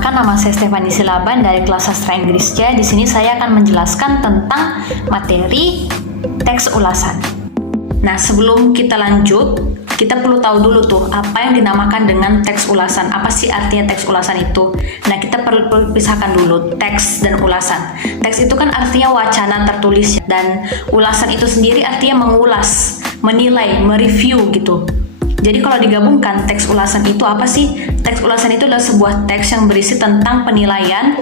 Perkenalkan, nama saya Stefani Silaban dari kelas Sastra Inggris C. Di sini saya akan menjelaskan tentang materi teks ulasan. Nah, sebelum kita lanjut, kita perlu tahu dulu tuh apa yang dinamakan dengan teks ulasan. Apa sih artinya teks ulasan itu? Nah, kita perlu pisahkan dulu teks dan ulasan. Teks itu kan artinya wacana tertulis, dan ulasan itu sendiri artinya mengulas, menilai, mereview gitu. Jadi kalau digabungkan, teks ulasan itu apa sih? Teks ulasan itu adalah sebuah teks yang berisi tentang penilaian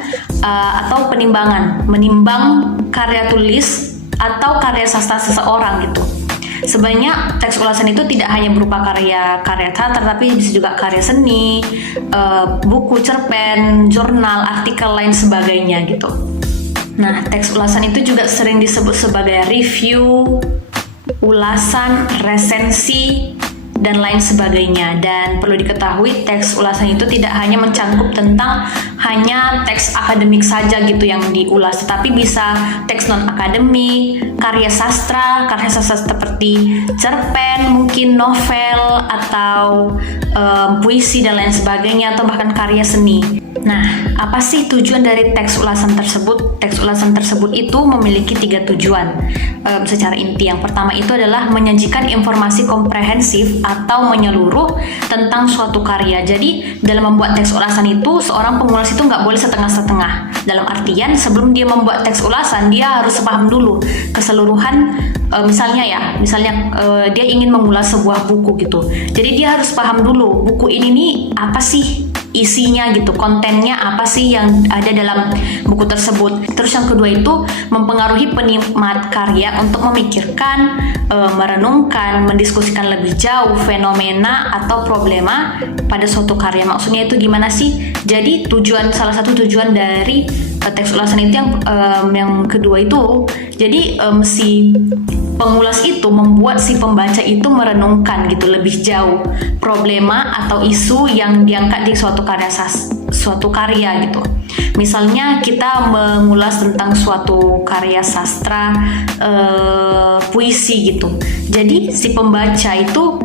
atau penimbangan, menimbang karya tulis atau karya sastra seseorang gitu. Sebenarnya teks ulasan itu tidak hanya berupa karya teater, tapi bisa juga karya seni, buku, cerpen, jurnal, artikel lain sebagainya gitu. Nah, teks ulasan itu juga sering disebut sebagai review, ulasan, resensi, dan lain sebagainya. Dan perlu diketahui, teks ulasan itu tidak hanya mencakup tentang hanya teks akademik saja gitu yang diulas, tetapi bisa teks non-akademik, karya sastra seperti cerpen, mungkin novel, atau puisi dan lain sebagainya, atau bahkan karya seni. Nah, apa sih tujuan dari teks ulasan tersebut? Teks ulasan tersebut itu memiliki 3 tujuan secara inti. Yang pertama itu adalah menyajikan informasi komprehensif atau menyeluruh tentang suatu karya. Jadi, dalam membuat teks ulasan itu, seorang pengulas itu nggak boleh setengah-setengah. Dalam artian, sebelum dia membuat teks ulasan, dia harus paham dulu keseluruhan. Misalnya dia ingin mengulas sebuah buku gitu. Jadi dia harus paham dulu buku ini nih apa sih isinya gitu, kontennya apa sih yang ada dalam buku tersebut. Terus yang kedua itu mempengaruhi penikmat karya untuk memikirkan, merenungkan, mendiskusikan lebih jauh fenomena atau problema pada suatu karya. Maksudnya itu gimana sih? Jadi salah satu tujuan dari teks ulasan itu yang kedua itu, jadi si pengulas itu membuat si pembaca itu merenungkan gitu lebih jauh problema atau isu yang diangkat di suatu karya gitu. Misalnya kita mengulas tentang suatu karya sastra, puisi gitu. Jadi si pembaca itu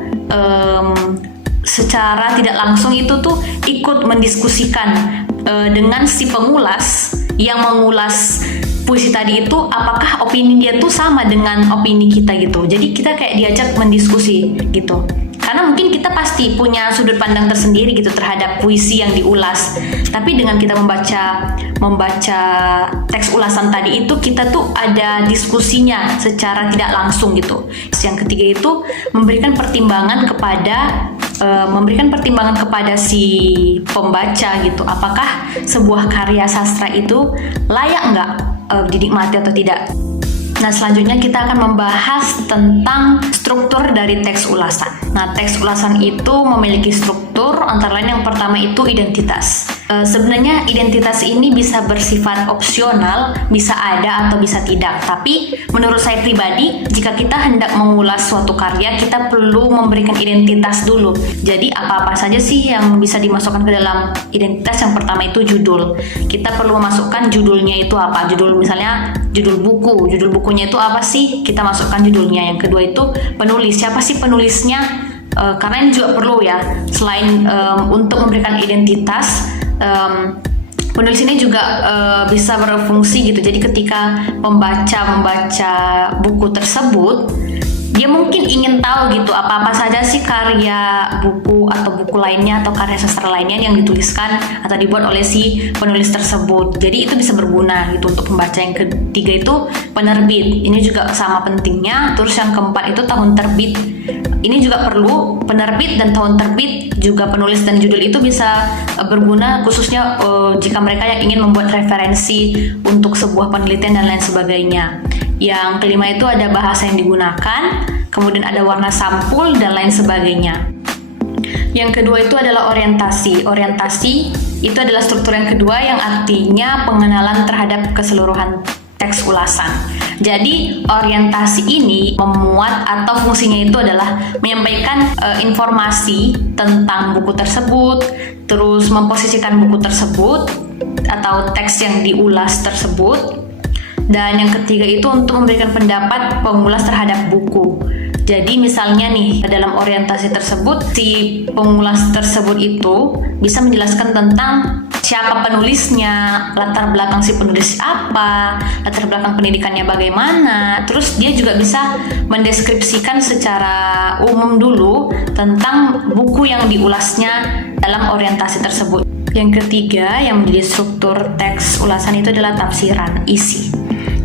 secara tidak langsung itu tuh ikut mendiskusikan dengan si pengulas yang mengulas puisi tadi itu, apakah opini dia tuh sama dengan opini kita gitu. Jadi kita kayak diajak mendiskusi gitu. Karena mungkin kita pasti punya sudut pandang tersendiri gitu terhadap puisi yang diulas. Tapi dengan kita membaca teks ulasan tadi itu, kita tuh ada diskusinya secara tidak langsung gitu. Yang ketiga itu memberikan pertimbangan kepada si pembaca gitu. Apakah sebuah karya sastra itu layak nggak dinikmati atau tidak. Nah, selanjutnya kita akan membahas tentang struktur dari teks ulasan. Nah, teks ulasan itu memiliki struktur, antara lain yang pertama itu identitas. Sebenarnya identitas ini bisa bersifat opsional, bisa ada atau bisa tidak. Tapi menurut saya pribadi, jika kita hendak mengulas suatu karya, kita perlu memberikan identitas dulu. Jadi apa-apa saja sih yang bisa dimasukkan ke dalam identitas? Yang pertama itu judul. Kita perlu memasukkan judulnya itu apa? Misalnya judul buku. Judul bukunya itu apa sih? Kita masukkan judulnya. Yang kedua itu penulis. Siapa sih penulisnya? Karena ini juga perlu ya. Selain untuk memberikan identitas, penulis ini juga bisa berfungsi gitu. Jadi ketika membaca buku tersebut, dia mungkin ingin tahu gitu apa saja sih karya buku atau buku lainnya atau karya sastra lainnya yang dituliskan atau dibuat oleh si penulis tersebut. Jadi itu bisa berguna gitu untuk pembaca. Yang ketiga itu penerbit. Ini juga sama pentingnya. Terus yang keempat itu tahun terbit. Ini juga perlu, penerbit dan tahun terbit, juga penulis dan judul itu bisa berguna khususnya jika mereka yang ingin membuat referensi untuk sebuah penelitian dan lain sebagainya. Yang kelima itu ada bahasa yang digunakan, kemudian ada warna sampul dan lain sebagainya. Yang kedua itu adalah orientasi. Orientasi itu adalah struktur yang kedua yang artinya pengenalan terhadap keseluruhan teks ulasan. Jadi orientasi ini memuat atau fungsinya itu adalah menyampaikan informasi tentang buku tersebut, terus memposisikan buku tersebut atau teks yang diulas tersebut. Dan yang ketiga itu untuk memberikan pendapat pengulas terhadap buku. Jadi misalnya nih, dalam orientasi tersebut, si pengulas tersebut itu bisa menjelaskan tentang siapa penulisnya, latar belakang si penulis apa, latar belakang pendidikannya bagaimana. Terus dia juga bisa mendeskripsikan secara umum dulu tentang buku yang diulasnya dalam orientasi tersebut. Yang ketiga yang menjadi struktur teks ulasan itu adalah tafsiran isi.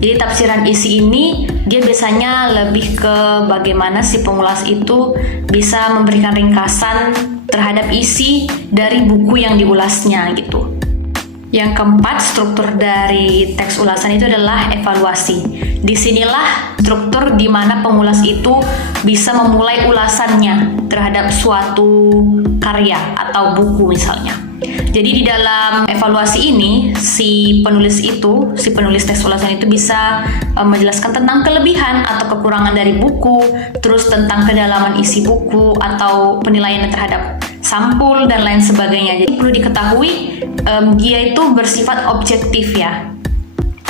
Jadi tafsiran isi ini dia biasanya lebih ke bagaimana si pengulas itu bisa memberikan ringkasan terhadap isi dari buku yang diulasnya gitu. Yang keempat, struktur dari teks ulasan itu adalah evaluasi. Disinilah struktur di mana pengulas itu bisa memulai ulasannya terhadap suatu karya atau buku misalnya. Jadi di dalam evaluasi ini, si penulis teks ulasan itu bisa menjelaskan tentang kelebihan atau kekurangan dari buku, terus tentang kedalaman isi buku atau penilaiannya terhadap sampul dan lain sebagainya. Jadi perlu diketahui dia itu bersifat objektif ya.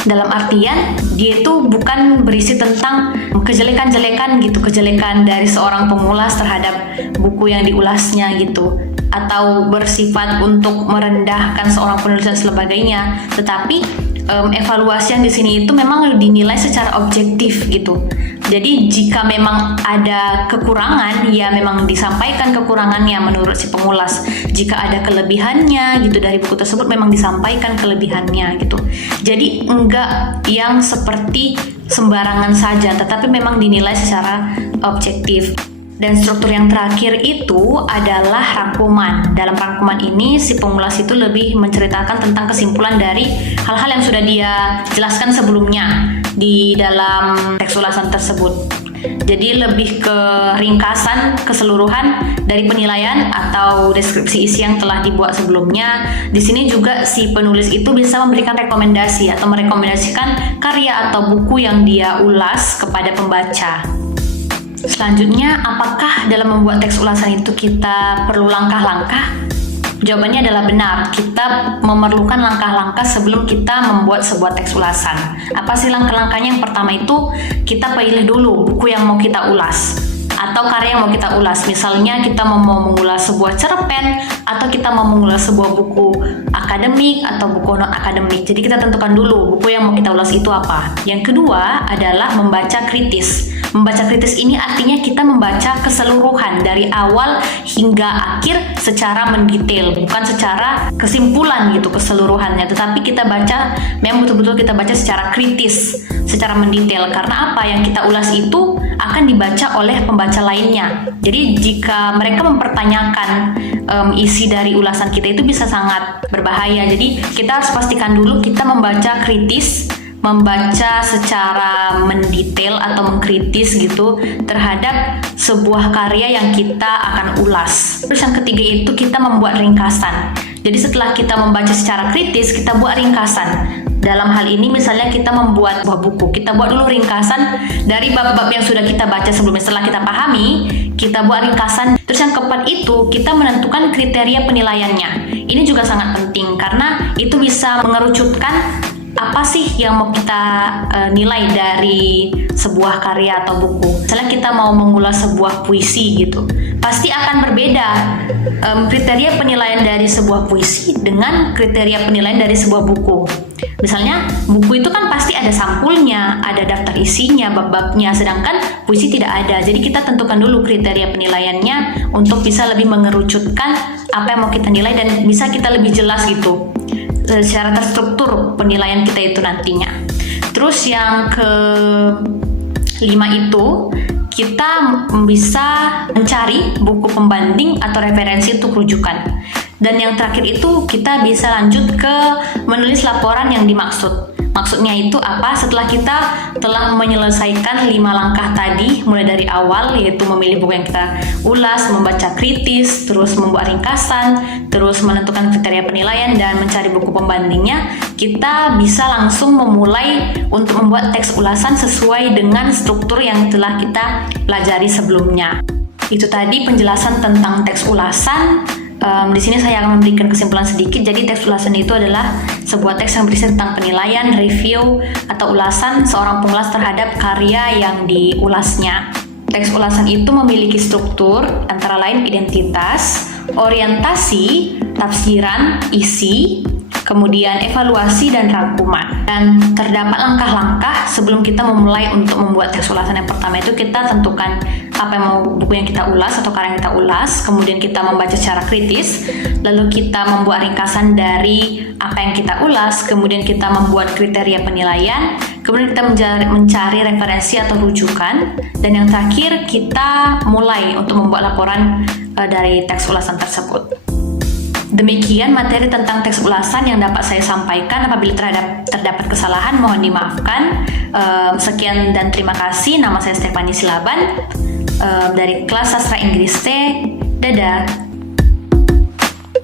Dalam artian dia itu bukan berisi tentang kejelekan-jelekan gitu, kejelekan dari seorang pengulas terhadap buku yang diulasnya gitu, atau bersifat untuk merendahkan seorang penulis dan sebagainya. Tetapi evaluasi yang di sini itu memang dinilai secara objektif gitu. Jadi jika memang ada kekurangan, ya memang disampaikan kekurangannya menurut si pengulas. Jika ada kelebihannya gitu dari buku tersebut, memang disampaikan kelebihannya gitu. Jadi enggak yang seperti sembarangan saja, tetapi memang dinilai secara objektif. Dan struktur yang terakhir itu adalah rangkuman. Dalam rangkuman ini, si pengulas itu lebih menceritakan tentang kesimpulan dari hal-hal yang sudah dia jelaskan sebelumnya di dalam teks ulasan tersebut. Jadi lebih ke ringkasan keseluruhan dari penilaian atau deskripsi isi yang telah dibuat sebelumnya. Di sini juga si penulis itu bisa memberikan rekomendasi atau merekomendasikan karya atau buku yang dia ulas kepada pembaca. Selanjutnya, apakah dalam membuat teks ulasan itu kita perlu langkah-langkah? Jawabannya adalah benar, kita memerlukan langkah-langkah sebelum kita membuat sebuah teks ulasan. Apa sih langkah-langkahnya? Yang pertama itu, kita pilih dulu buku yang mau kita ulas atau karya yang mau kita ulas. Misalnya kita mau mengulas sebuah cerpen atau kita mau mengulas sebuah buku akademik atau buku non-akademik. Jadi kita tentukan dulu buku yang mau kita ulas itu apa. Yang kedua adalah membaca kritis. Membaca kritis ini artinya kita membaca keseluruhan dari awal hingga akhir secara mendetail, bukan secara kesimpulan gitu keseluruhannya, tetapi kita baca, memang betul-betul kita baca secara kritis, secara mendetail. Karena apa yang kita ulas itu akan dibaca oleh pembaca lainnya. Jadi jika mereka mempertanyakan isi dari ulasan kita itu bisa sangat berbahaya. Jadi kita harus pastikan dulu kita membaca kritis, membaca secara mendetail atau mengkritis gitu terhadap sebuah karya yang kita akan ulas. Terus yang ketiga itu kita membuat ringkasan. Jadi setelah kita membaca secara kritis, kita buat ringkasan. Dalam hal ini misalnya kita membuat sebuah buku, kita buat dulu ringkasan dari bab-bab yang sudah kita baca sebelumnya. Setelah kita pahami, kita buat ringkasan. Terus yang keempat itu kita menentukan kriteria penilaiannya. Ini juga sangat penting karena itu bisa mengerucutkan apa sih yang mau kita nilai dari sebuah karya atau buku. Misalnya kita mau mengulas sebuah puisi gitu, pasti akan berbeda kriteria penilaian dari sebuah puisi dengan kriteria penilaian dari sebuah buku. Misalnya buku itu kan pasti ada sampulnya, ada daftar isinya, bab-babnya, sedangkan puisi tidak ada. Jadi kita tentukan dulu kriteria penilaiannya untuk bisa lebih mengerucutkan apa yang mau kita nilai dan bisa kita lebih jelas gitu secara terstruktur penilaian kita itu nantinya. Terus yang kelima itu kita bisa mencari buku pembanding atau referensi untuk rujukan. Dan yang terakhir itu kita bisa lanjut ke menulis laporan yang dimaksud. Maksudnya itu apa? Setelah kita telah menyelesaikan 5 langkah tadi, mulai dari awal, yaitu memilih buku yang kita ulas, membaca kritis, terus membuat ringkasan, terus menentukan kriteria penilaian, dan mencari buku pembandingnya, kita bisa langsung memulai untuk membuat teks ulasan sesuai dengan struktur yang telah kita pelajari sebelumnya. Itu tadi penjelasan tentang teks ulasan. Di sini saya akan memberikan kesimpulan sedikit. Jadi teks ulasan itu adalah sebuah teks yang berisi tentang penilaian, review, atau ulasan seorang pengulas terhadap karya yang diulasnya. Teks ulasan itu memiliki struktur antara lain identitas, orientasi, tafsiran, isi, kemudian evaluasi dan rangkuman. Dan terdapat langkah-langkah sebelum kita memulai untuk membuat teks ulasan. Yang pertama itu kita tentukan apa yang mau buku yang kita ulas atau karya yang kita ulas, kemudian kita membaca secara kritis, lalu kita membuat ringkasan dari apa yang kita ulas, kemudian kita membuat kriteria penilaian, kemudian kita mencari referensi atau rujukan, dan yang terakhir kita mulai untuk membuat laporan dari teks ulasan tersebut. Demikian materi tentang teks ulasan yang dapat saya sampaikan. Apabila terdapat kesalahan, mohon dimaafkan. Sekian dan terima kasih. Nama saya Stephanie Silaban dari kelas Sastra Inggris C. Dadah.